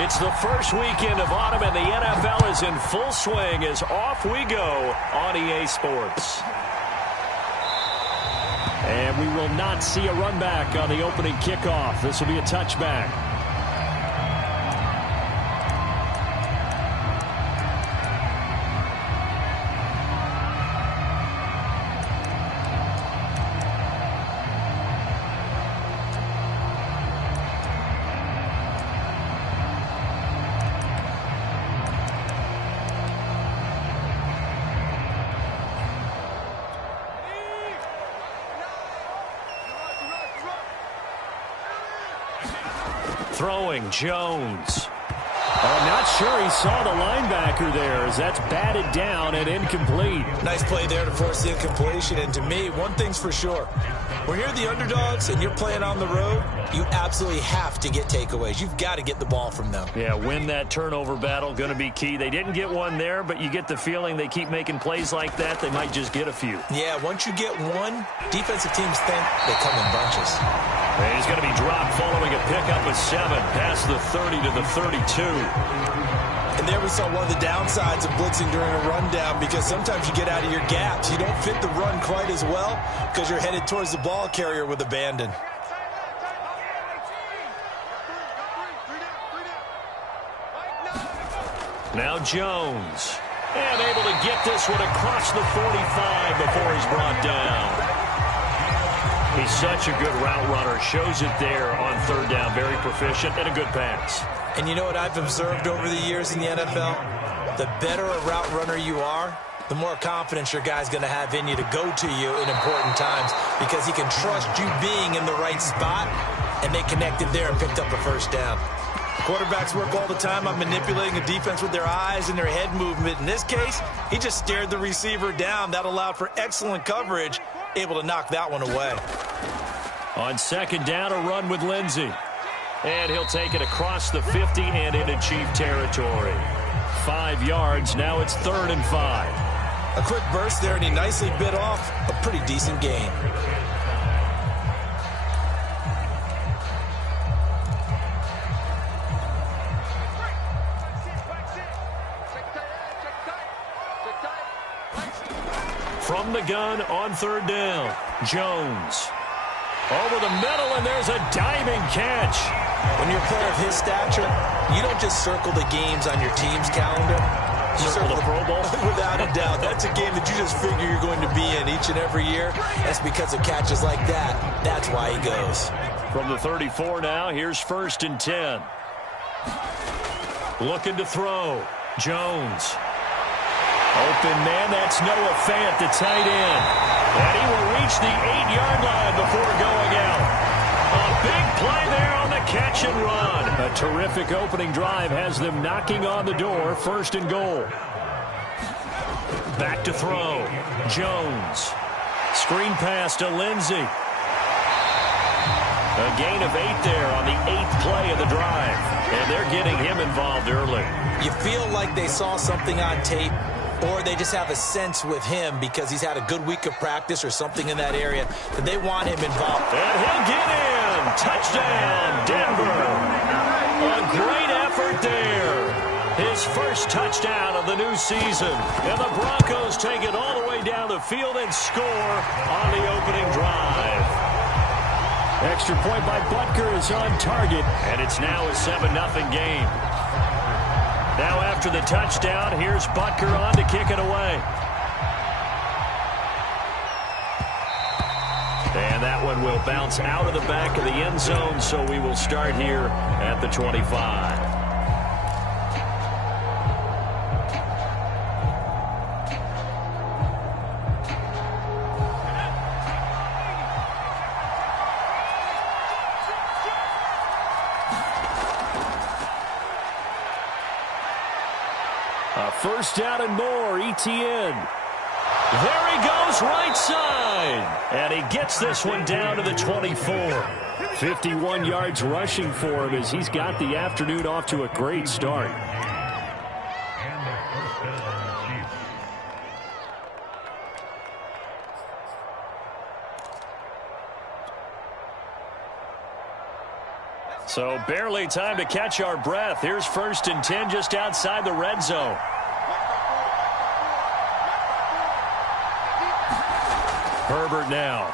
It's the first weekend of autumn, and the NFL is in full swing as off we go on EA Sports. And we will not see a run back on the opening kickoff. This will be a touchback. Throwing, Jones. I'm not sure he saw the linebacker there as that's batted down and incomplete. Nice play there to force the incompletion. And to me, one thing's for sure. When you're the underdogs and you're playing on the road, you absolutely have to get takeaways. You've got to get the ball from them. Yeah, win that turnover battle, going to be key. They didn't get one there, but you get the feeling they keep making plays like that, they might just get a few. Yeah, once you get one, defensive teams think they come in bunches. And he's going to be dropped following a pickup of 7 past the 30 to the 32. And there we saw one of the downsides of blitzing during a rundown, because sometimes you get out of your gaps. You don't fit the run quite as well because you're headed towards the ball carrier with abandon. Now Jones. And able to get this one across the 45 before he's brought down. He's such a good route runner. Shows it there on third down. Very proficient and a good pass. And you know what I've observed over the years in the NFL? The better a route runner you are, the more confidence your guy's going to have in you to go to you in important times, because he can trust you being in the right spot, and they connected there and picked up a first down. Quarterbacks work all the time on manipulating a defense with their eyes and their head movement. In this case, he just stared the receiver down. That allowed for excellent coverage, able to knock that one away. On second down, a run with Lindsey. And he'll take it across the 50 and into Chief territory. 5 yards, now it's 3rd and 5. A quick burst there, and he nicely bit off a pretty decent gain. From the gun on 3rd down, Jones. Over the middle, and there's a diving catch. When you're a player of his stature, you don't just circle the games on your team's calendar. You circle the Pro Bowl? Without a doubt. That's a game that you just figure you're going to be in each and every year. That's because of catches like that. That's why he goes. From the 34 now, here's 1st and 10. Looking to throw. Jones. Open man, that's Noah Fant, the tight end. And he will reach the 8-yard line before going out. A big play there on the catch and run. A terrific opening drive has them knocking on the door. 1st and goal. Back to throw. Jones. Screen pass to Lindsey. A gain of 8 there on the 8th play of the drive. And they're getting him involved early. You feel like they saw something on tape, or they just have a sense with him because he's had a good week of practice or something in that area that they want him involved. And he'll get in. Touchdown, Denver. A great effort there. His first touchdown of the new season. And the Broncos take it all the way down the field and score on the opening drive. Extra point by Butker is on target, and it's now a 7-0 game. Now after the touchdown, here's Butker on to kick it away. And that one will bounce out of the back of the end zone, so we will start here at the 25. First down and more, Etienne. There he goes, right side. And he gets this one down to the 24. 51 yards rushing for him as he's got the afternoon off to a great start. So barely time to catch our breath. Here's 1st and 10 just outside the red zone. Herbert now.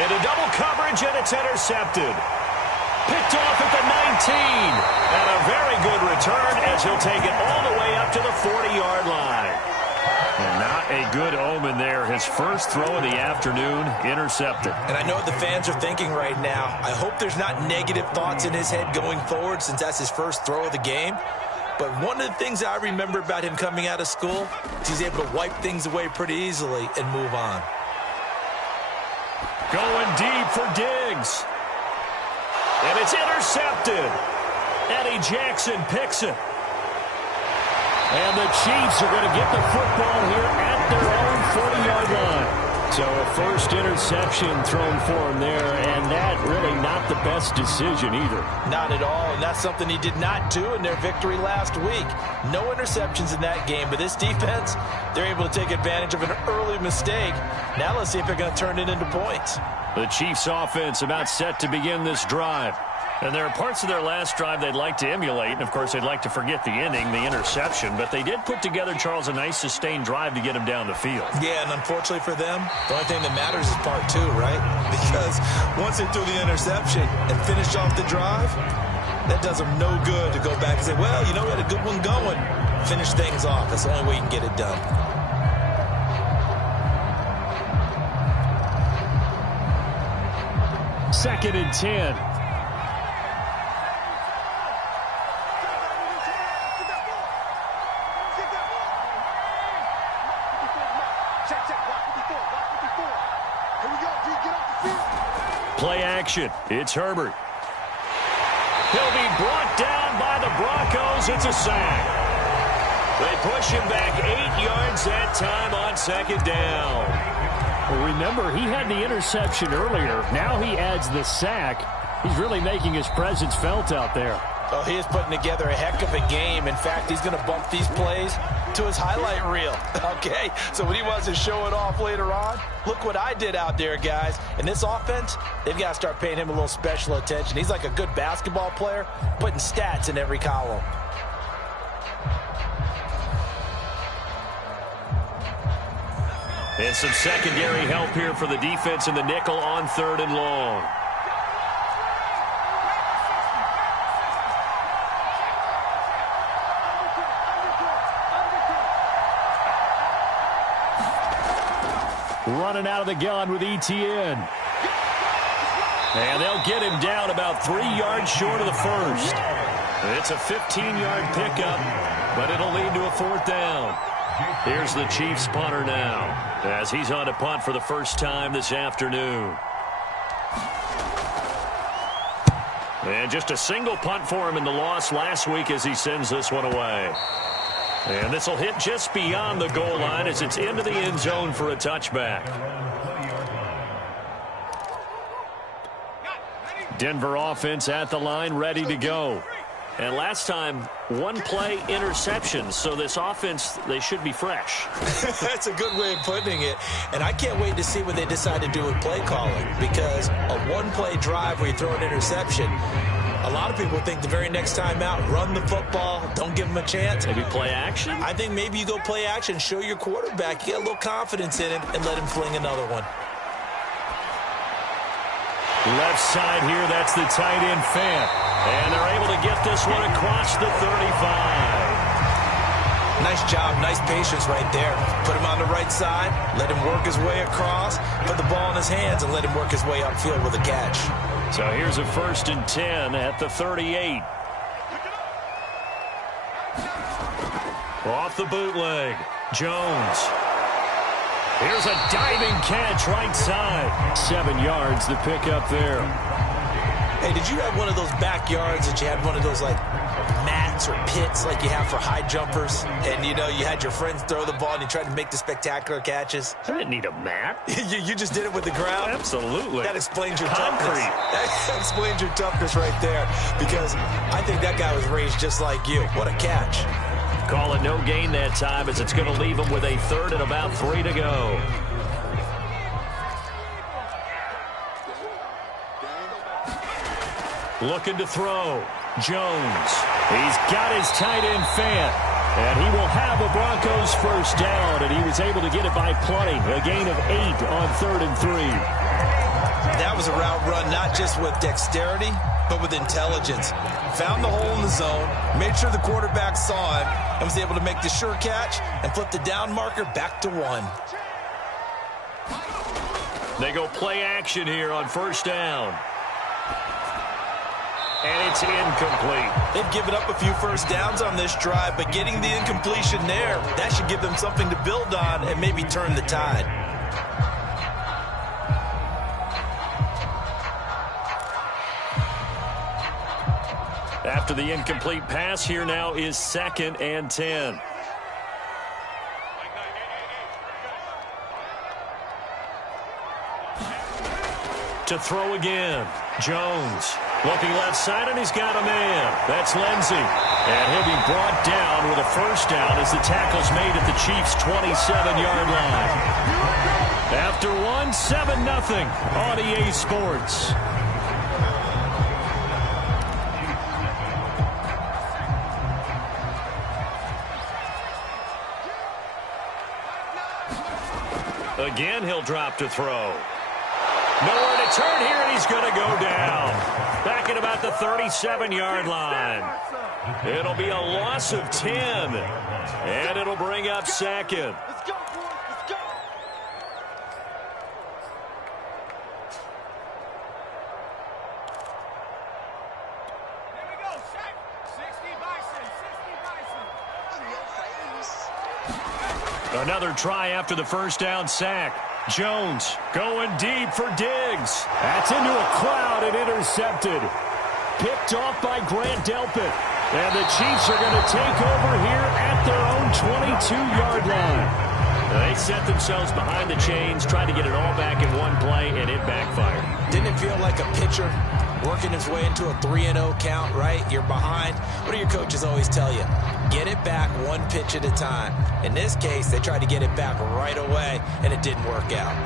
Into double coverage, and it's intercepted. Picked off at the 19. And a very good return as he'll take it all the way up to the 40-yard line. And not a good omen there. His first throw of the afternoon, intercepted. And I know what the fans are thinking right now. I hope there's not negative thoughts in his head going forward since that's his first throw of the game. But one of the things I remember about him coming out of school is he's able to wipe things away pretty easily and move on. Going deep for Diggs. And it's intercepted. Eddie Jackson picks it. And the Chiefs are going to get the football here at their own 40-yard line. So a first interception thrown for him there, and that really not the best decision either. Not at all, and that's something he did not do in their victory last week. No interceptions in that game, but this defense, they're able to take advantage of an early mistake. Now let's see if they're going to turn it into points. The Chiefs offense about set to begin this drive. And there are parts of their last drive they'd like to emulate. And, of course, they'd like to forget the inning, the interception. But they did put together, Charles, a nice sustained drive to get him down the field. Yeah, and unfortunately for them, the only thing that matters is part 2, right? Because once they threw the interception and finished off the drive, that does them no good to go back and say, well, you know, we had a good one going. Finish things off. That's the only way you can get it done. Second and 10. Play action. It's Herbert. He'll be brought down by the Broncos. It's a sack. They push him back 8 yards that time on second down. Well, remember, he had the interception earlier. Now he adds the sack. He's really making his presence felt out there. Oh, he is putting together a heck of a game. In fact, he's going to bump these plays to his highlight reel. Okay, so when he wants to show it off later on, look what I did out there, guys. And this offense, they've got to start paying him a little special attention. He's like a good basketball player, putting stats in every column. And some secondary help here for the defense in the nickel on 3rd and long. Running out of the gun with Etienne. And they'll get him down about 3 yards short of the first. It's a 15-yard pickup, but it'll lead to a 4th down. Here's the Chiefs punter now, as he's on to punt for the first time this afternoon. And just a single punt for him in the loss last week as he sends this one away. And this will hit just beyond the goal line as it's into the end zone for a touchback. Denver offense at the line, ready to go. And last time, 1 play interceptions. So this offense, they should be fresh. That's a good way of putting it. And I can't wait to see what they decide to do with play calling. Because a 1-play drive where you throw an interception, a lot of people think the very next time out, run the football, don't give them a chance. Maybe play action? I think maybe you go play action, show your quarterback, you get a little confidence in him, and let him fling another one. Left side here, that's the tight end Fant. And they're able to get this one across the 35. Nice job, nice patience right there. Put him on the right side, let him work his way across, put the ball in his hands, and let him work his way upfield with a catch. So here's a 1st and 10 at the 38. Off the bootleg, Jones. Here's a diving catch right side. 7 yards to pick up there. Hey, did you have one of those backyards that you had one of those, like, mats or pits like you have for high jumpers? And, you know, you had your friends throw the ball and you tried to make the spectacular catches? I didn't need a mat. you just did it with the ground? Absolutely. That explains your Concrete. toughness. That explains your toughness right there. Because I think that guy was raised just like you. What a catch. Call it no gain that time as it's going to leave him with a 3rd and about 3 to go. Looking to throw. Jones. He's got his tight end fan. And he will have a Broncos first down, and he was able to get it by plenty. A gain of 8 on 3rd and 3. That was a route run not just with dexterity, but with intelligence. Found the hole in the zone, made sure the quarterback saw him, and was able to make the sure catch and flip the down marker back to 1. They go play action here on first down. And it's incomplete. They've given up a few first downs on this drive, but getting the incompletion there, that should give them something to build on and maybe turn the tide. After the incomplete pass, here now is 2nd and 10. To throw again. Jones looking left side, and he's got a man. That's Lindsey. And he'll be brought down with a first down as the tackle's made at the Chiefs' 27-yard line. After 7-0 on EA Sports. Again, he'll drop to throw. Nowhere to turn here, and he's going to go down. Back at about the 37-yard line. It'll be a loss of 10. And it'll bring up 2nd. Let's go, boys. Let's go. Here we go. 60 Bison. 60 Bison. Another try after the first down sack. Jones going deep for Diggs. That's into a crowd and intercepted. Picked off by Grant Delpit. And the Chiefs are going to take over here at their own 22-yard line. They set themselves behind the chains, tried to get it all back in one play, and it backfired. Didn't it feel like a pitcher working his way into a 3-0 count, right? You're behind. What do your coaches always tell you? Get it back one pitch at a time. In this case, they tried to get it back right away, and it didn't work out.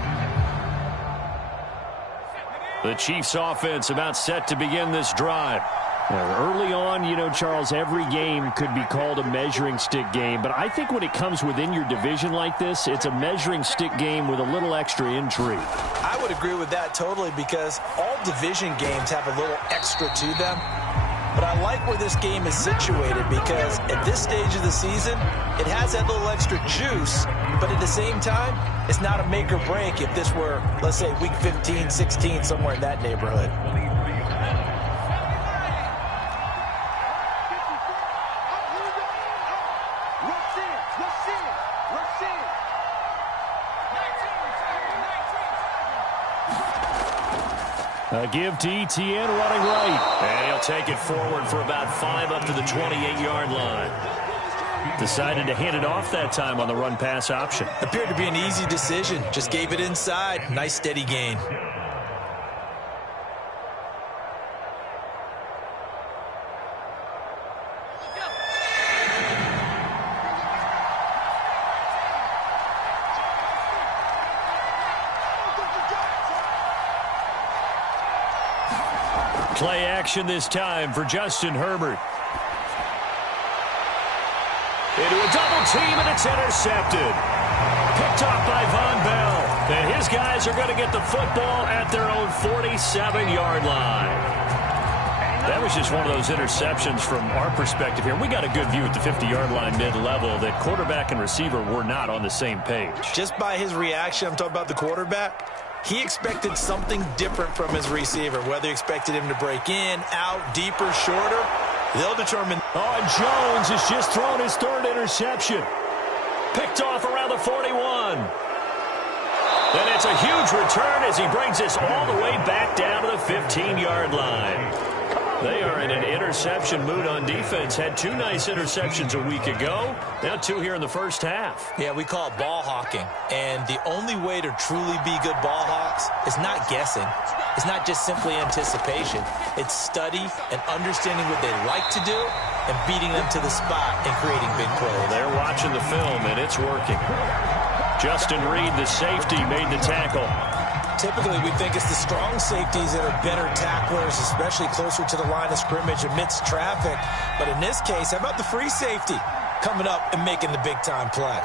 The Chiefs offense about set to begin this drive. Early on, you know, Charles, every game could be called a measuring stick game. But I think when it comes within your division like this, it's a measuring stick game with a little extra intrigue. I would agree with that totally because all division games have a little extra to them. But I like where this game is situated because at this stage of the season, it has that little extra juice. But at the same time, it's not a make or break if this were, let's say, week 15, 16, somewhere in that neighborhood. A give to Etienne running right. And he'll take it forward for about 5 up to the 28-yard line. Decided to hand it off that time on the run-pass option. Appeared to be an easy decision. Just gave it inside. Nice steady gain. Play action this time for Justin Herbert. Into a double team, and it's intercepted. Picked off by Von Bell. And his guys are going to get the football at their own 47-yard line. That was just one of those interceptions from our perspective here. We got a good view at the 50-yard line mid-level that quarterback and receiver were not on the same page. Just by his reaction, I'm talking about the quarterback, he expected something different from his receiver, whether he expected him to break in, out, deeper, shorter. They'll determine. Oh, and Jones has just thrown his 3rd interception. Picked off around the 41. And it's a huge return as he brings this all the way back down to the 15-yard line. They are in an interception mood on defense. Had 2 nice interceptions a week ago. Now 2 here in the first half. Yeah, we call it ball hawking. And the only way to truly be good ball hawks is not guessing. It's not just simply anticipation. It's study and understanding what they like to do and beating them to the spot and creating big plays. They're watching the film, and it's working. Justin Reed, the safety, made the tackle. Typically, we think it's the strong safeties that are better tacklers, especially closer to the line of scrimmage amidst traffic. But in this case, how about the free safety coming up and making the big-time play?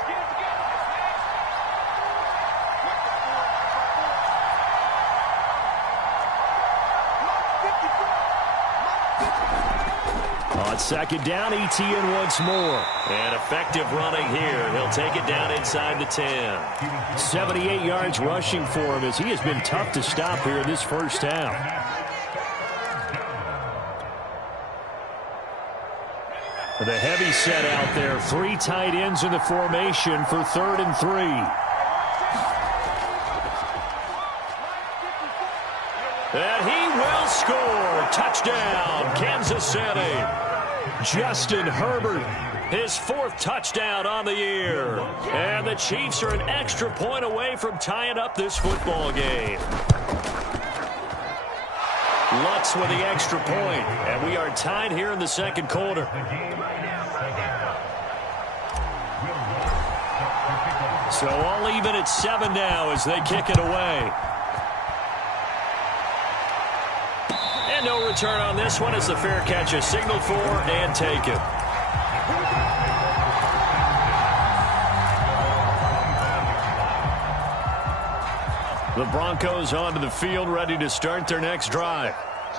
On second down, ETN once more. And effective running here. He'll take it down inside the 10. 78 yards rushing for him as he has been tough to stop here in this first half. The heavy set out there. 3 tight ends in the formation for 3rd and 3. And he will score. Touchdown, Kansas City. Justin Herbert, his 4th touchdown on the year. And the Chiefs are an extra point away from tying up this football game. Lutz with the extra point, and we are tied here in the second quarter. So all even at 7 now as they kick it away. And no return on this one as the fair catch is signaled for and taken. The Broncos onto the field ready to start their next drive.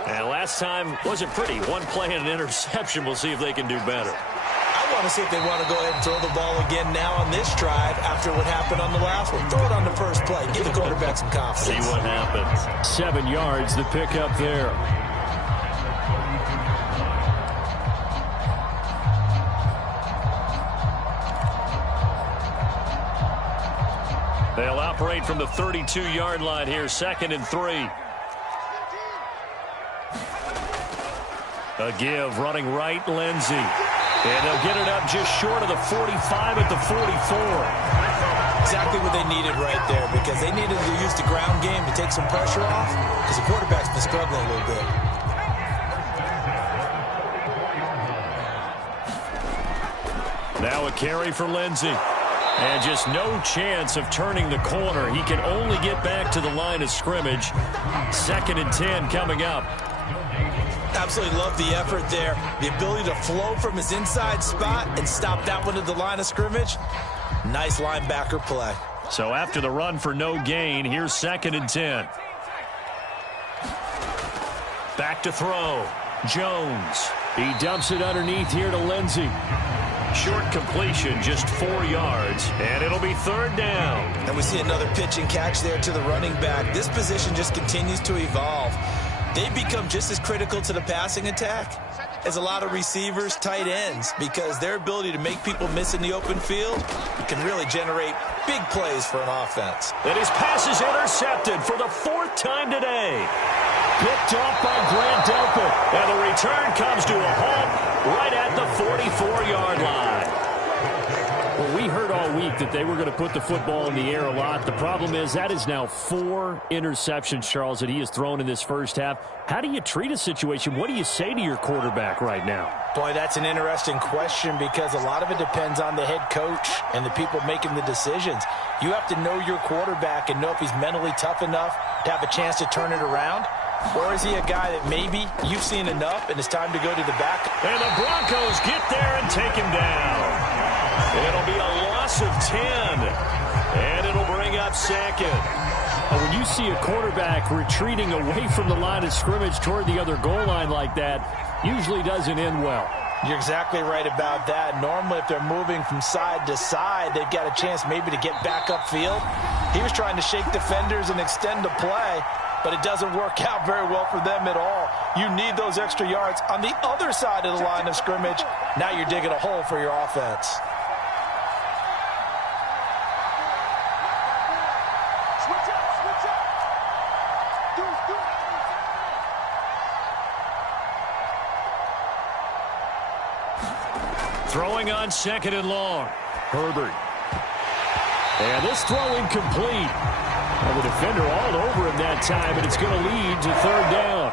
And last time wasn't pretty. 1 play and an interception. We'll see if they can do better. I want to see if they want to go ahead and throw the ball again now on this drive after what happened on the last one. Throw it on the first play. Give the quarterback some confidence. See what happens. 7 yards, the pickup there. They'll operate from the 32-yard line here, 2nd and 3. A give, running right, Lindsey. And they'll get it up just short of the 45 at the 44. Exactly what they needed right there, because they needed to use the ground game to take some pressure off, because the quarterback's been struggling a little bit. Now a carry for Lindsey. And just no chance of turning the corner. He can only get back to the line of scrimmage. 2nd and 10 coming up. Absolutely love the effort there. The ability to flow from his inside spot and stop that one at the line of scrimmage. Nice linebacker play. So after the run for no gain, here's 2nd and 10. Back to throw. Jones. He dumps it underneath here to Lindsey. Short completion, just 4 yards, and it'll be 3rd down. And we see another pitch and catch there to the running back. This position just continues to evolve. They become just as critical to the passing attack as a lot of receivers, tight ends, because their ability to make people miss in the open field can really generate big plays for an offense. And his pass is intercepted for the 4th time today. Picked off by Grant Delpit, and the return comes to a halt right at the 44-yard line. Well, we heard all week that they were going to put the football in the air a lot. The problem is that is now 4 interceptions, Charles, that he has thrown in this first half. How do you treat a situation? What do you say to your quarterback right now? Boy, that's an interesting question, because a lot of it depends on the head coach and the people making the decisions. You have to know your quarterback and know if he's mentally tough enough to have a chance to turn it around. Or is he a guy that maybe you've seen enough and it's time to go to the back? And the Broncos get there and take him down. It'll be a loss of 10. And it'll bring up 2nd. When you see a quarterback retreating away from the line of scrimmage toward the other goal line like that, usually doesn't end well. You're exactly right about that. Normally, if they're moving from side to side, they've got a chance maybe to get back upfield. He was trying to shake defenders and extend the play, but it doesn't work out very well for them at all. You need those extra yards on the other side of the line of scrimmage. Now you're digging a hole for your offense. Throwing on 2nd and long. Herbert. And this throw incomplete. And the defender all over him that time, and it's going to lead to 3rd down.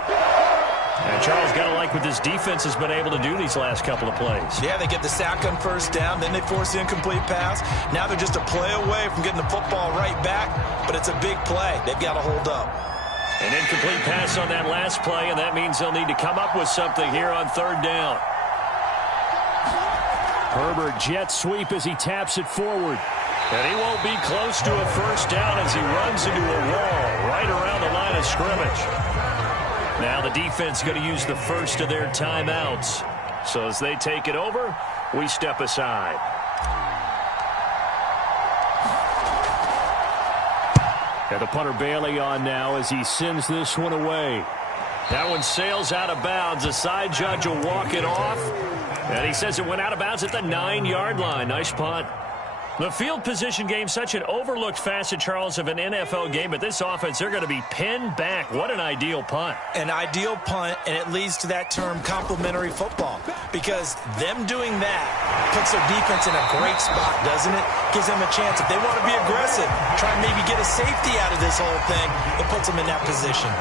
And Charles, got to like what this defense has been able to do these last couple of plays. Yeah, they get the sack on first down, then they force the incomplete pass. Now they're just a play away from getting the football right back, but it's a big play. They've got to hold up. An incomplete pass on that last play, and that means they'll need to come up with something here on third down. Herbert jet sweep as he taps it forward. And he won't be close to a first down as he runs into a wall right around the line of scrimmage. Now the defense going to use the first of their timeouts. So as they take it over, we step aside. And the punter Bailey on now as he sends this one away. That one sails out of bounds. The side judge will walk it off. And he says it went out of bounds at the 9-yard line. Nice punt. The field position game, such an overlooked facet, Charles, of an NFL game. But this offense, they're going to be pinned back. What an ideal punt. An ideal punt, and it leads to that term complementary football. Because them doing that puts their defense in a great spot, doesn't it? Gives them a chance. If they want to be aggressive, try and maybe get a safety out of this whole thing, it puts them in that position.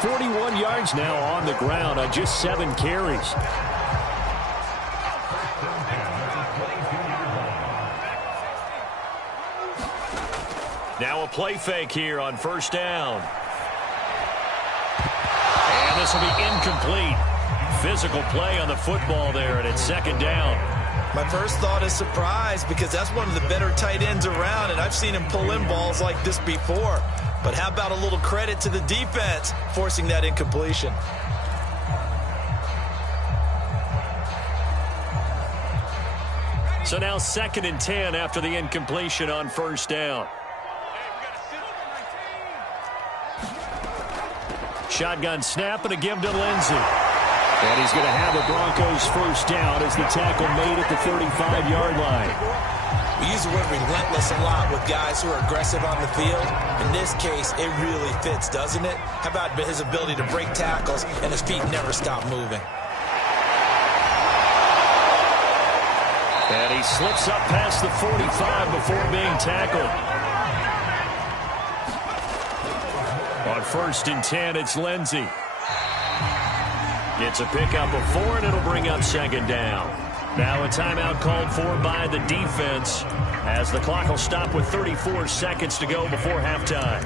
41 yards now on the ground on just 7 carries. Now a play fake here on first down. And this will be incomplete. Physical play on the football there, and it's second down. My first thought is surprise, because that's one of the better tight ends around, and I've seen him pull in balls like this before. But how about a little credit to the defense forcing that incompletion? So now 2nd and 10 after the incompletion on first down. Shotgun snap and a give to Lindsey. And he's going to have the Broncos first down as the tackle made at the 35-yard line. We use the word relentless a lot with guys who are aggressive on the field. In this case, it really fits, doesn't it? How about his ability to break tackles and his feet never stop moving? And he slips up past the 45 before being tackled. On 1st and 10, it's Lindsey. Gets a pickup of 4, and it'll bring up 2nd down. Now a timeout called for by the defense as the clock will stop with 34 seconds to go before halftime.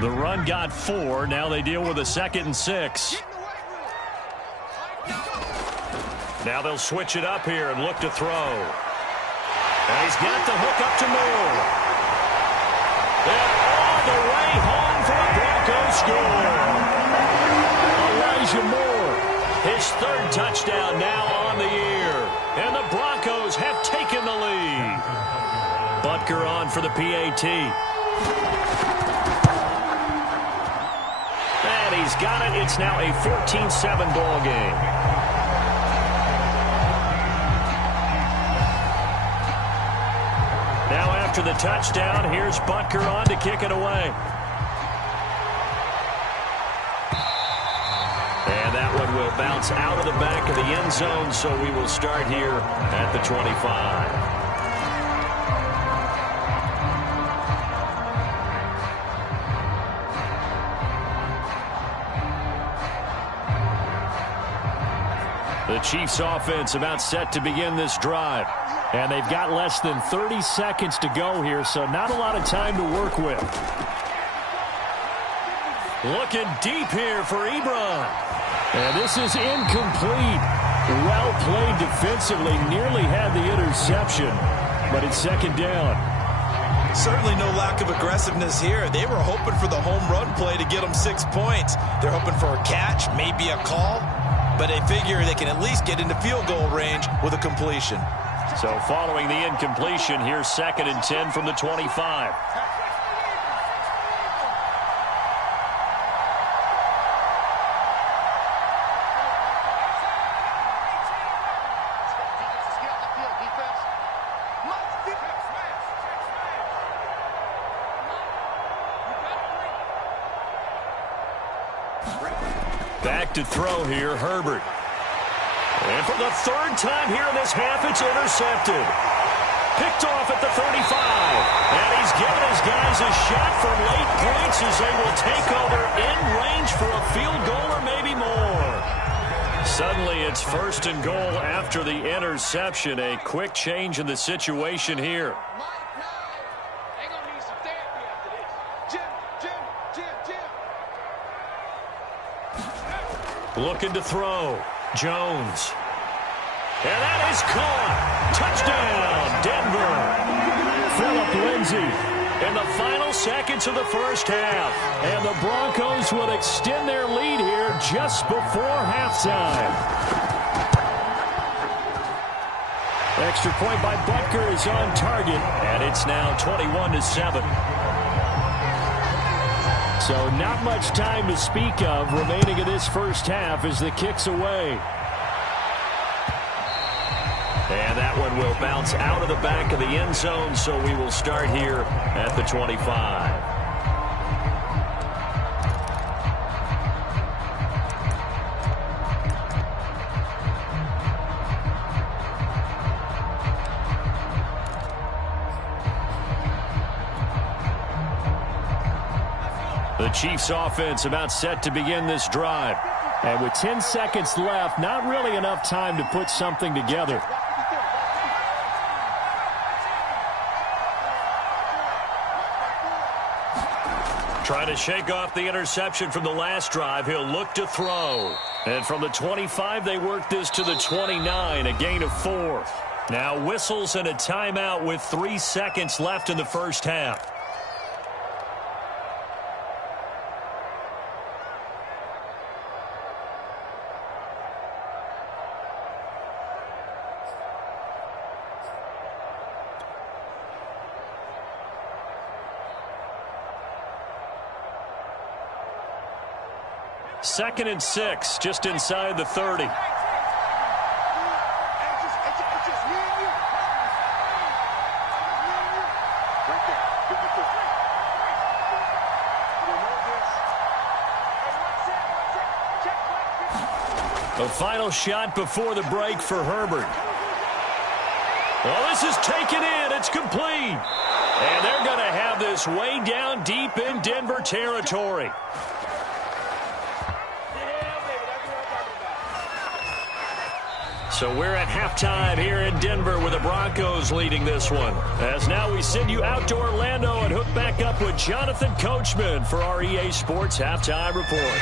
The run got 4. Now they deal with a 2nd and 6. Now they'll switch it up here and look to throw. And he's got the hook up to Moore. And all the way home for a Broncos score. Elijah Moore, his 3rd touchdown now on the year. And the Broncos have taken the lead. Butker on for the PAT. And he's got it. It's now a 14-7 ball game. Now after the touchdown, here's Butker on to kick it away. And that one will bounce out of the back of the end zone, so we will start here at the 25. The Chiefs offense about set to begin this drive. And they've got less than 30 seconds to go here, so not a lot of time to work with. Looking deep here for Ebron. And this is incomplete. Well played defensively. Nearly had the interception, but it's 2nd down. Certainly no lack of aggressiveness here. They were hoping for the home run play to get them 6 points. They're hoping for a catch, maybe a call, but they figure they can at least get into field goal range with a completion. So following the incompletion, here's 2nd and 10 from the 25. Back to throw here, Herbert. And for the 3rd time here in this half, it's intercepted. Picked off at the 35. And he's given his guys a shot for late points as they will take over in range for a field goal or maybe more. Suddenly it's 1st and goal after the interception. A quick change in the situation here. Looking to throw. Jones. And that is caught. Touchdown, Denver. Phillip Lindsay in the final seconds of the first half. And the Broncos will extend their lead here just before halftime. Extra point by Butker is on target. And it's now 21-7. So not much time to speak of remaining in this first half as the kick's away. And that one will bounce out of the back of the end zone, so we will start here at the 25. The Chiefs offense about set to begin this drive. And with 10 seconds left, not really enough time to put something together. Trying to shake off the interception from the last drive. He'll look to throw. And from the 25, they work this to the 29, a gain of 4. Now whistles and a timeout with 3 seconds left in the first half. Second and 6, just inside the 30. The final shot before the break for Herbert. Well, this is taken in. It's complete. And they're going to have this way down deep in Denver territory. So we're at halftime here in Denver with the Broncos leading this one. As now we send you out to Orlando and hook back up with Jonathan Coachman for our EA Sports Halftime Report.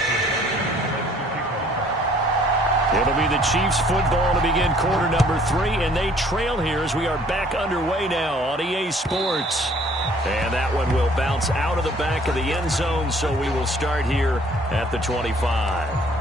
It'll be the Chiefs football to begin quarter number 3, and they trail here as we are back underway now on EA Sports. And that one will bounce out of the back of the end zone, so we will start here at the 25.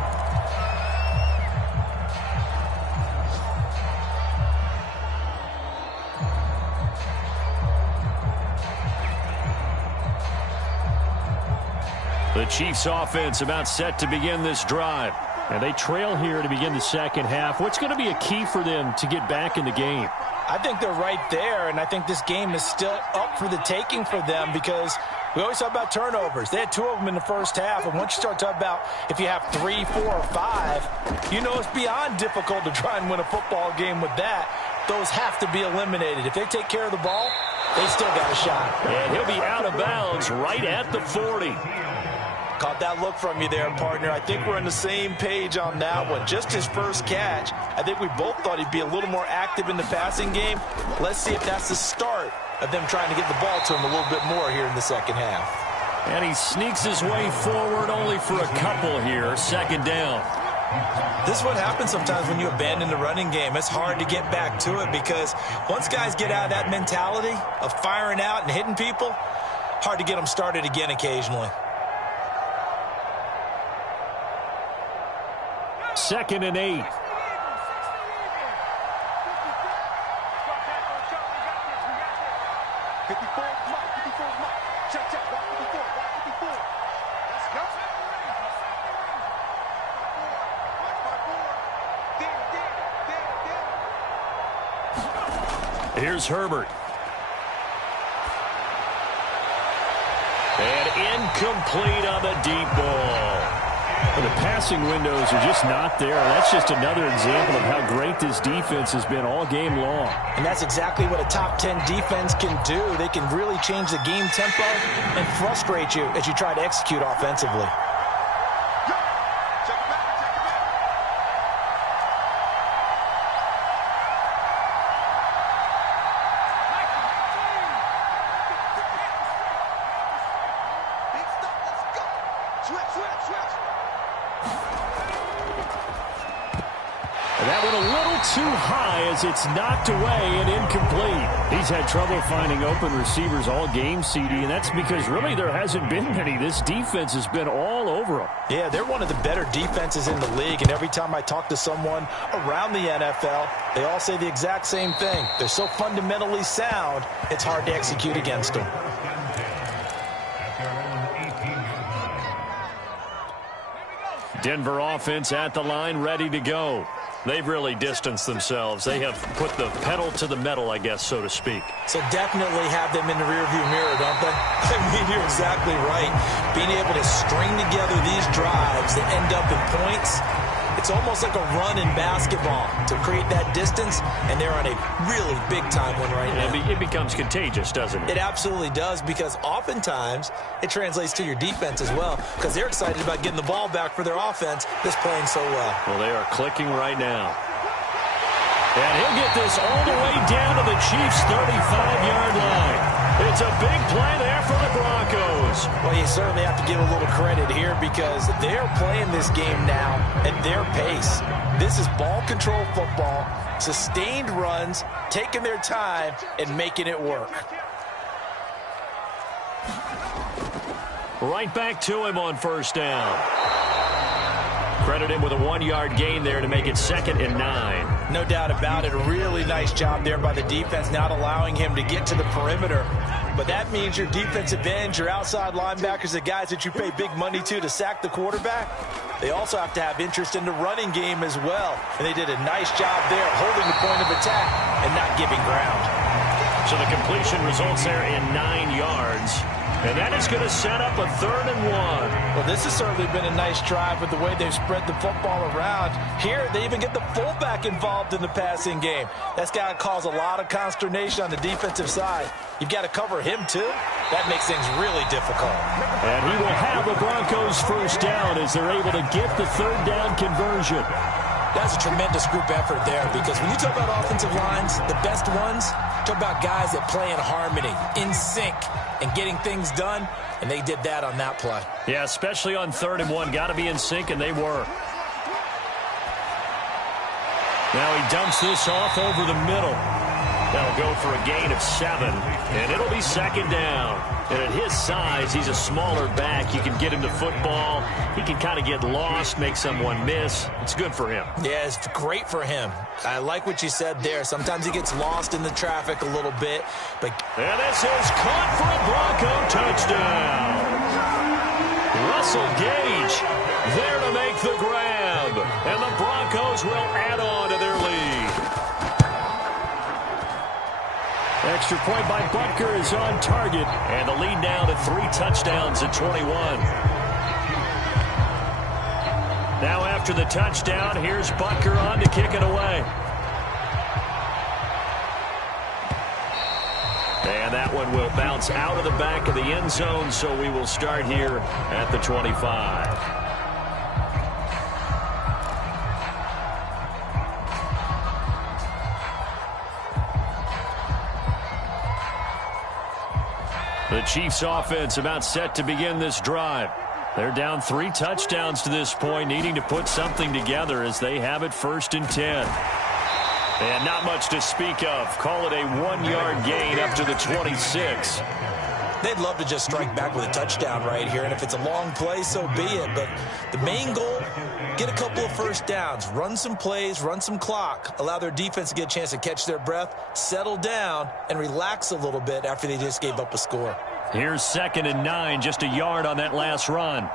The Chiefs offense about set to begin this drive. And they trail here to begin the second half. What's going to be a key for them to get back in the game? I think they're right there, and I think this game is still up for the taking for them because we always talk about turnovers. They had 2 of them in the first half, and once you start talking about if you have 3, 4, or 5, you know it's beyond difficult to try and win a football game with that. Those have to be eliminated. If they take care of the ball, they still got a shot. And he'll be out of bounds right at the 40. Caught that look from you there, partner. I think we're on the same page on that one. Just his first catch. I think we both thought he'd be a little more active in the passing game. Let's see if that's the start of them trying to get the ball to him a little bit more here in the second half. And he sneaks his way forward only for a couple here. Second down. This is what happens sometimes when you abandon the running game. It's hard to get back to it because once guys get out of that mentality of firing out and hitting people, hard to get them started again occasionally. Second and 8. Here's Herbert. And incomplete on the deep ball. Well, the passing windows are just not there. That's just another example of how great this defense has been all game long. And that's exactly what a top 10 defense can do. They can really change the game tempo and frustrate you as you try to execute offensively. That went a little too high as it's knocked away and incomplete. He's had trouble finding open receivers all game, CD, and that's because really there hasn't been many. This defense has been all over them. Yeah, they're one of the better defenses in the league, and every time I talk to someone around the NFL, they all say the exact same thing. They're so fundamentally sound, it's hard to execute against them. Denver offense at the line, ready to go. They've really distanced themselves. They have put the pedal to the metal, I guess, so to speak. So definitely have them in the rearview mirror, don't they? I mean, you're exactly right. Being able to string together these drives that end up in points, it's almost like a run in basketball to create that distance, and they're on a really big-time one right now. It becomes contagious, doesn't it? It absolutely does, because oftentimes it translates to your defense as well, because they're excited about getting the ball back for their offense that's playing so well. Well, they are clicking right now. And he'll get this all the way down to the Chiefs' 35-yard line. It's a big play there for the Broncos. Well, you certainly have to give a little credit here because they're playing this game now at their pace. This is ball control football, sustained runs, taking their time, and making it work. Right back to him on first down. Credit him with a 1-yard gain there to make it 2nd and 9. No doubt about it. A really nice job there by the defense, not allowing him to get to the perimeter. But that means your defensive ends, your outside linebackers, the guys that you pay big money to sack the quarterback, they also have to have interest in the running game as well. And they did a nice job there holding the point of attack and not giving ground. So the completion results there in 9 yards. And that is going to set up a 3rd and 1. Well, this has certainly been a nice drive with the way they've spread the football around. Here, they even get the fullback involved in the passing game. That's got to cause a lot of consternation on the defensive side. You've got to cover him, too. That makes things really difficult. And he will have the Broncos first down as they're able to get the 3rd down conversion. That's a tremendous group effort there because when you talk about offensive lines, the best ones, talk about guys that play in harmony, in sync, and getting things done, and they did that on that play. Yeah, especially on 3rd and 1. Got to be in sync, and they were. Now he dumps this off over the middle. That'll go for a gain of 7, and it'll be 2nd down. And at his size, he's a smaller back. You can get him to football. He can kind of get lost, make someone miss. It's good for him. Yeah, it's great for him. I like what you said there. Sometimes he gets lost in the traffic a little bit. And this is caught for a Bronco touchdown. Russell Gage there to make the grab. And the Broncos will add on to their lead. Extra point by Butker is on target. And the lead now to 3 touchdowns at 21. Now after the touchdown, here's Butker on to kick it away. And that one will bounce out of the back of the end zone, so we will start here at the 25. The Chiefs offense about set to begin this drive. They're down 3 touchdowns to this point, needing to put something together as they have it 1st and 10. And not much to speak of. Call it a 1-yard gain up to the 26. They'd love to just strike back with a touchdown right here, and if it's a long play, so be it. But the main goal, get a couple of first downs, run some plays, run some clock, allow their defense to get a chance to catch their breath, settle down, and relax a little bit after they just gave up a score. Here's 2nd and 9, just a yard on that last run.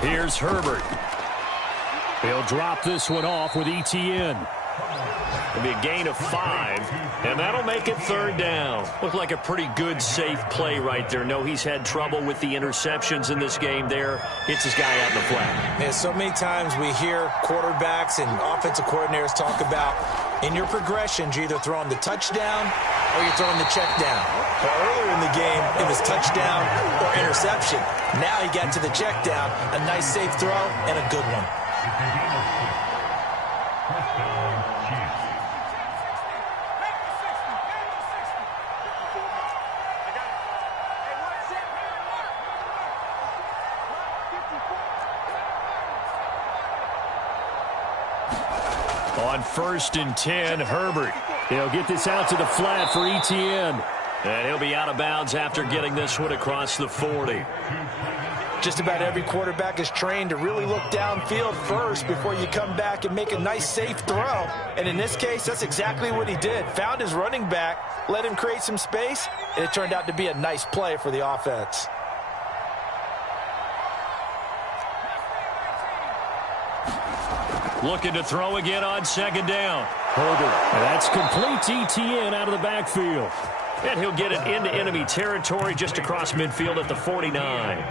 Here's Herbert. He'll drop this one off with ETN. It'll be a gain of 5, and that'll make it 3rd down. Looked like a pretty good, safe play right there. No, he's had trouble with the interceptions in this game there. Hits his guy out in the flat. Yeah, so many times we hear quarterbacks and offensive coordinators talk about in your progressions, you're either throwing the touchdown or you're throwing the check down. Well, earlier in the game, it was touchdown or interception. Now he got to the check down, a nice safe throw, and a good one. On 1st and 10, Herbert. He'll get this out to the flat for Etienne. And he'll be out of bounds after getting this one across the 40. Just about every quarterback is trained to really look downfield first before you come back and make a nice, safe throw. And in this case, that's exactly what he did. Found his running back, let him create some space, and it turned out to be a nice play for the offense. Looking to throw again on 2nd down. Herbert. That's complete to Etienne out of the backfield. And he'll get it into enemy territory just across midfield at the 49.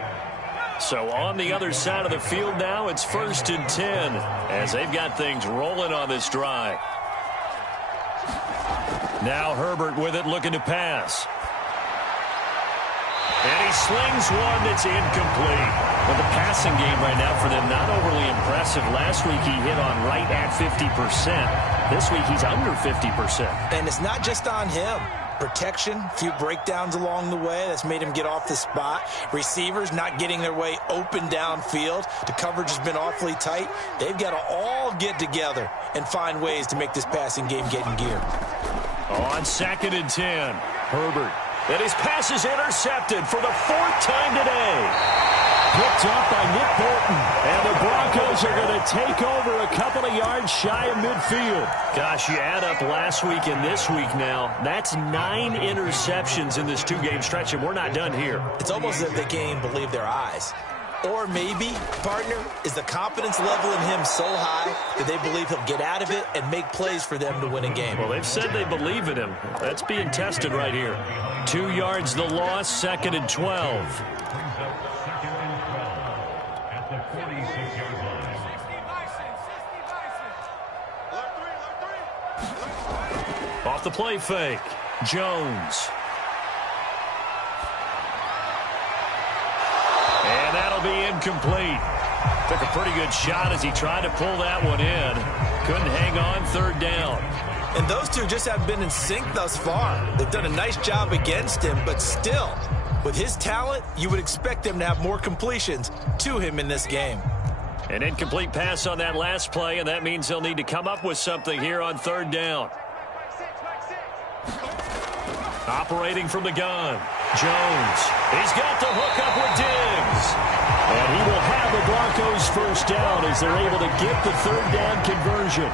So on the other side of the field now, it's 1st and 10 as they've got things rolling on this drive. Now Herbert with it, looking to pass. And he slings one that's incomplete. Well, the passing game right now for them, not overly impressive. Last week he hit on right at 50%. This week he's under 50%. And it's not just on him. Protection, a few breakdowns along the way. That's made him get off the spot. Receivers not getting their way open downfield. The coverage has been awfully tight. They've got to all get together and find ways to make this passing game get in gear. On 2nd and 10, Herbert. And his pass is intercepted for the 4th time today. Picked up by Nick Bolton. And the Broncos are going to take over a couple of yards shy of midfield. Gosh, you add up last week and this week now. That's 9 interceptions in this 2-game stretch, and we're not done here. It's almost as if they can't even believe their eyes. Or maybe, partner, is the confidence level in him so high that they believe he'll get out of it and make plays for them to win a game. Well, they've said they believe in him. That's being tested right here. 2 yards the loss, 2nd and 12. Off the play fake, Jones. And that'll be incomplete. Took a pretty good shot as he tried to pull that one in. Couldn't hang on, 3rd down. And those two just haven't been in sync thus far. They've done a nice job against him, but still, with his talent, you would expect them to have more completions to him in this game. An incomplete pass on that last play, and that means they'll need to come up with something here on 3rd down. Operating from the gun, Jones. He's got the hook up with Diggs. And he will have the Broncos 1st down as they're able to get the 3rd down conversion.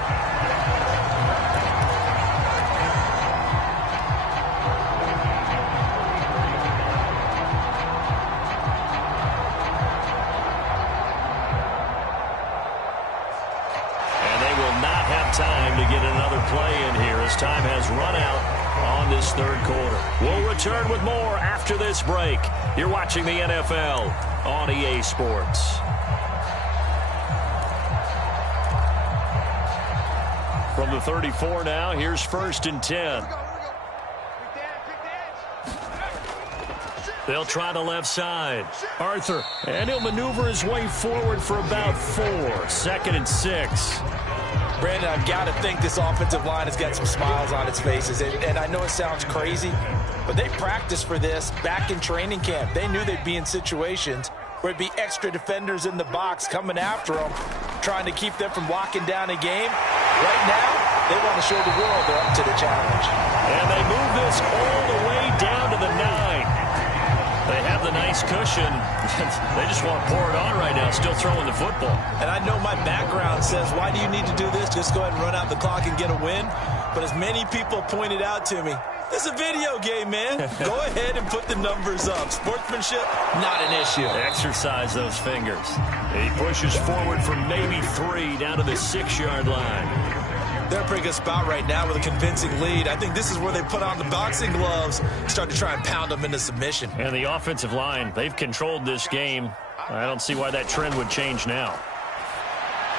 And they will not have time to get another play in here as time has run out on this 3rd quarter. We'll return with more after this break. You're watching the NFL on EA Sports. From the 34 now, here's 1st and 10. They'll try the left side. Arthur, and he'll maneuver his way forward for about 4. 2nd and 6. Brandon, I've got to think this offensive line has got some smiles on its faces. And I know it sounds crazy, but they practiced for this back in training camp. They knew they'd be in situations where it'd be extra defenders in the box coming after them, trying to keep them from locking down a game. Right now, they want to show the world they're up to the challenge. And they move this all the way down to the 9. They have the nice cushion. They just want to pour it on right now, still throwing the football. And I know my background says, why do you need to do this? Just go ahead and run out the clock and get a win. But as many people pointed out to me, it's a video game, man. Go ahead and put the numbers up. Sportsmanship, not an issue. Exercise those fingers. He pushes forward for maybe 3 down to the 6-yard line. They're in a pretty good spot right now with a convincing lead. I think this is where they put on the boxing gloves, start to try and pound them into submission. And the offensive line, they've controlled this game. I don't see why that trend would change now.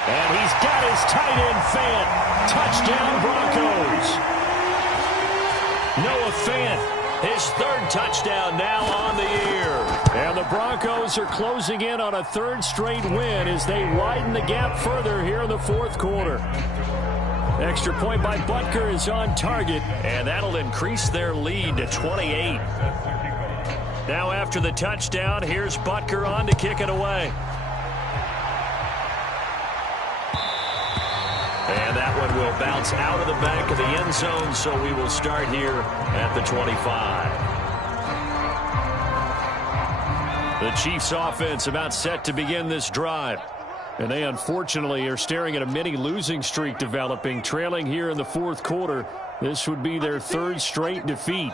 And he's got his tight end Fant. Touchdown, Broncos. Noah Fant, his third touchdown now on the year. And the Broncos are closing in on a third straight win as they widen the gap further here in the fourth quarter. Extra point by Butker is on target, and that'll increase their lead to 28. Now after the touchdown, here's Butker on to kick it away. And that one will bounce out of the back of the end zone, so we will start here at the 25. The Chiefs offense about set to begin this drive. And they unfortunately are staring at a mini losing streak developing, trailing here in the fourth quarter. This would be their third straight defeat.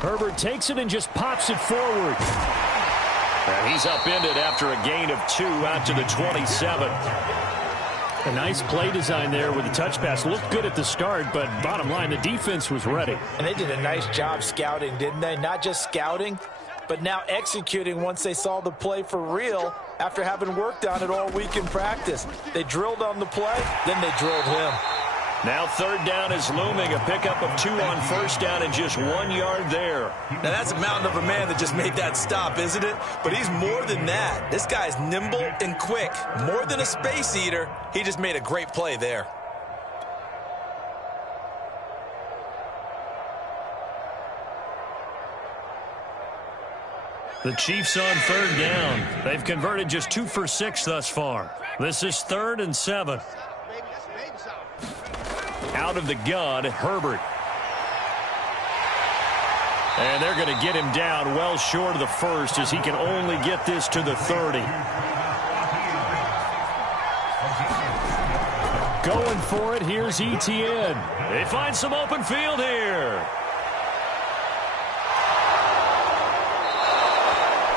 Herbert takes it and just pops it forward. And he's upended after a gain of 2 out to the 27. A nice play design there with the touch pass. Looked good at the start, but bottom line, the defense was ready. And they did a nice job scouting, didn't they? Not just scouting, but now executing once they saw the play for real after having worked on it all week in practice. They drilled on the play, then they drilled him. Now third down is looming. A pickup of 2 on first down and just 1 yard there. Now that's a mountain of a man that just made that stop, isn't it? But he's more than that. This guy's nimble and quick. More than a space eater. He just made a great play there. The Chiefs on third down. They've converted just 2 for 6 thus far. This is 3rd and 7. Out of the gun, Herbert. And they're going to get him down well short of the first as he can only get this to the 30. Going for it, here's Etienne. They find some open field here.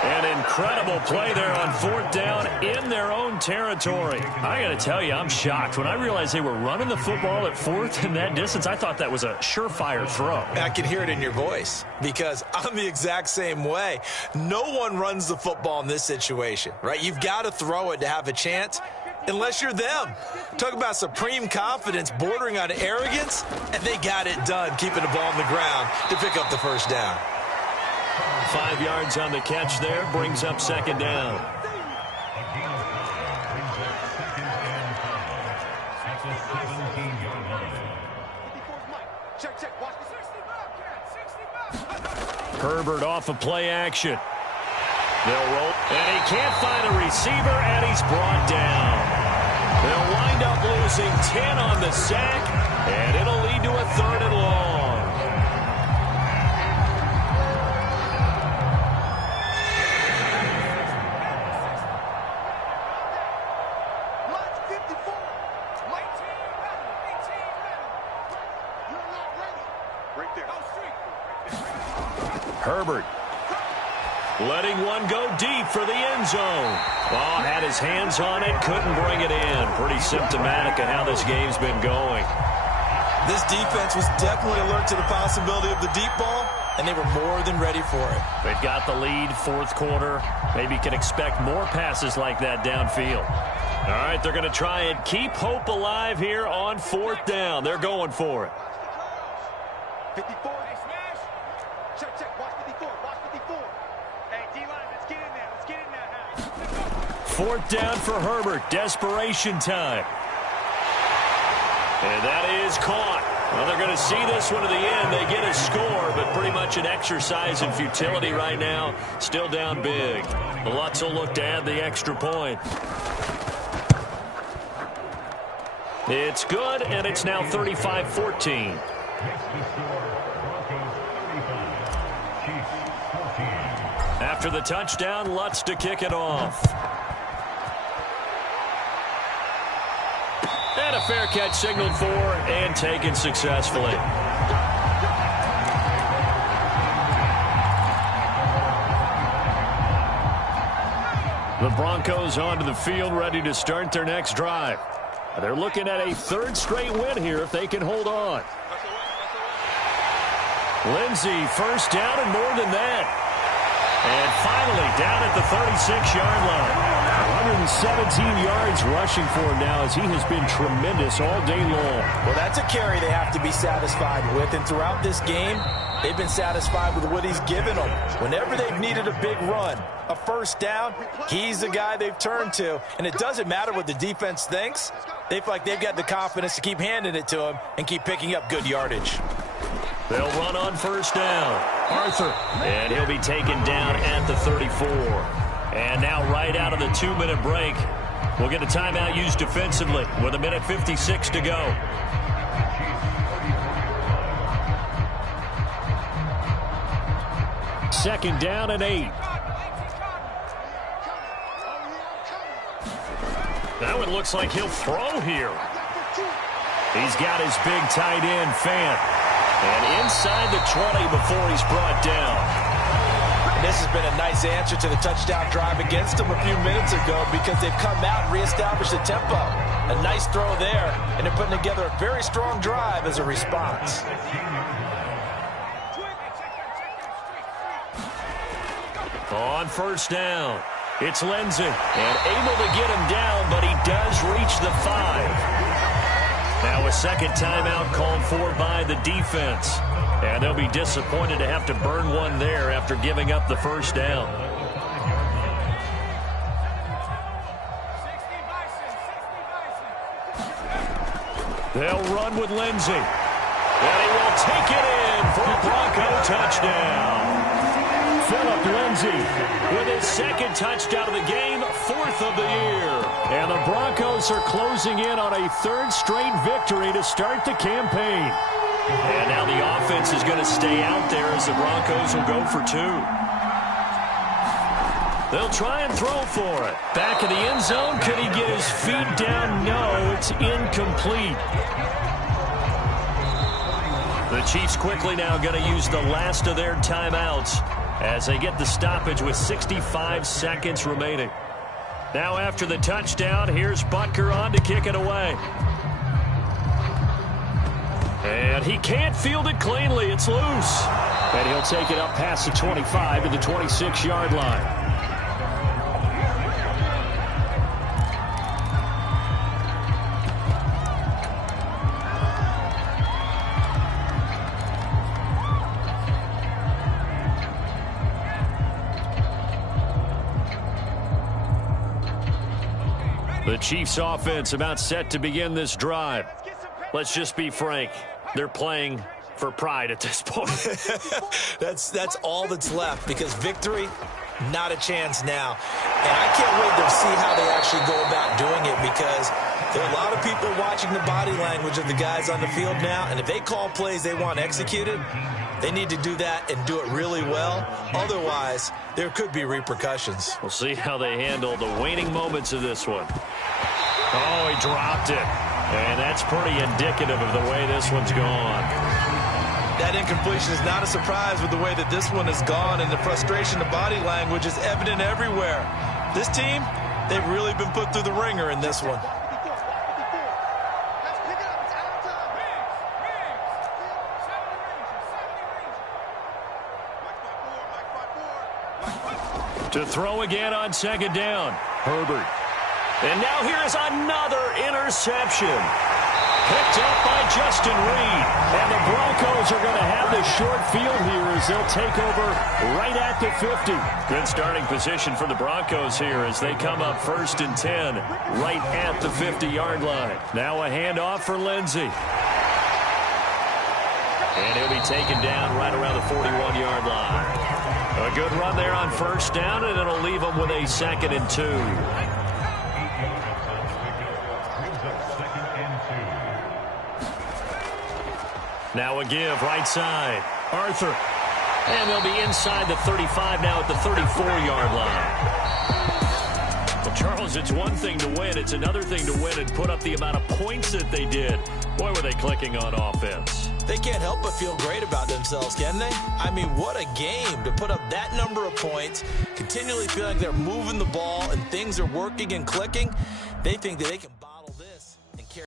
An incredible play there on fourth down in their own territory. I got to tell you, I'm shocked. When I realized they were running the football at fourth in that distance, I thought that was a surefire throw. I can hear it in your voice because I'm the exact same way. No one runs the football in this situation, right? You've got to throw it to have a chance unless you're them. Talk about supreme confidence bordering on arrogance, and they got it done keeping the ball on the ground to pick up the first down. 5 yards on the catch there, brings up second down. Herbert off of play action. They'll roll, and he can't find a receiver, and he's brought down. They'll wind up losing 10 on the sack, and it'll lead to a 3rd and long. Herbert letting one go deep for the end zone. Oh, had his hands on it, couldn't bring it in. Pretty symptomatic of how this game's been going. This defense was definitely alert to the possibility of the deep ball, and they were more than ready for it. They've got the lead, fourth quarter. Maybe can expect more passes like that downfield. All right, they're going to try and keep hope alive here on fourth down. They're going for it. 54. Check, check. Watch 54. Watch 54. Hey, D-line, let's get in there. Let's get in there. Fourth down for Herbert. Desperation time. And that is caught. Well, they're going to see this one to the end. They get a score, but pretty much an exercise in futility right now. Still down big. Lutz will look to add the extra point. It's good, and it's now 35-14. After the touchdown, Lutz to kick it off. And a fair catch signaled for and taken successfully. The Broncos onto the field, ready to start their next drive. They're looking at a third straight win here if they can hold on. Lindsey, first down and more than that. And finally down at the 36-yard line. 117 yards rushing for him now as he has been tremendous all day long. Well, that's a carry they have to be satisfied with. And throughout this game, they've been satisfied with what he's given them. Whenever they've needed a big run, a first down, he's the guy they've turned to. And it doesn't matter what the defense thinks. They feel like they've got the confidence to keep handing it to him and keep picking up good yardage. They'll run on first down. Arthur. And he'll be taken down at the 34. And now right out of the 2-minute break, we'll get a timeout used defensively with 1:56 to go. Second down and 8. That one looks like he'll throw here. He's got his big tight end, Fant. And inside the 20 before he's brought down. This has been a nice answer to the touchdown drive against them a few minutes ago because they've come out and reestablished the tempo. A nice throw there, and they're putting together a very strong drive as a response. On first down, it's Lindsey. And able to get him down, but he does reach the 5. Now a second timeout called for by the defense. And they'll be disappointed to have to burn one there after giving up the first down. They'll run with Lindsey. And he will take it in for a Bronco touchdown. Phillip Lindsey with his second touchdown of the game, 4th of the year. And the Broncos are closing in on a third straight victory to start the campaign. And now the offense is going to stay out there as the Broncos will go for 2. They'll try and throw for it. Back in the end zone. Could he get his feet down? No, it's incomplete. The Chiefs quickly now going to use the last of their timeouts as they get the stoppage with 65 seconds remaining. Now after the touchdown, here's Butker on to kick it away. And he can't field it cleanly. It's loose. And he'll take it up past the 25 to the 26-yard line. The Chiefs offense about set to begin this drive. Let's just be frank. They're playing for pride at this point. That's all that's left because victory, not a chance now. And I can't wait to see how they actually go about doing it because there are a lot of people watching the body language of the guys on the field now. And if they call plays they want executed, they need to do that and do it really well. Otherwise, there could be repercussions. We'll see how they handle the waning moments of this one. Oh, he dropped it. And that's pretty indicative of the way this one's gone. That incompletion is not a surprise with the way that this one has gone, and the frustration of body language is evident everywhere. This team, they've really been put through the ringer in this one. To throw again on second down. Herbert. And now here's another interception. Picked up by Justin Reed. And the Broncos are going to have the short field here as they'll take over right at the 50. Good starting position for the Broncos here as they come up 1st and 10 right at the 50-yard line. Now a handoff for Lindsey. And he'll be taken down right around the 41-yard line. A good run there on first down, and it'll leave them with a 2nd and 2. Now a give, right side. Arthur. And they'll be inside the 35 now at the 34-yard line. Well, Charles, it's one thing to win. It's another thing to win and put up the amount of points that they did. Boy, were they clicking on offense. They can't help but feel great about themselves, can they? I mean, what a game to put up that number of points, continually feel like they're moving the ball and things are working and clicking. They think that they can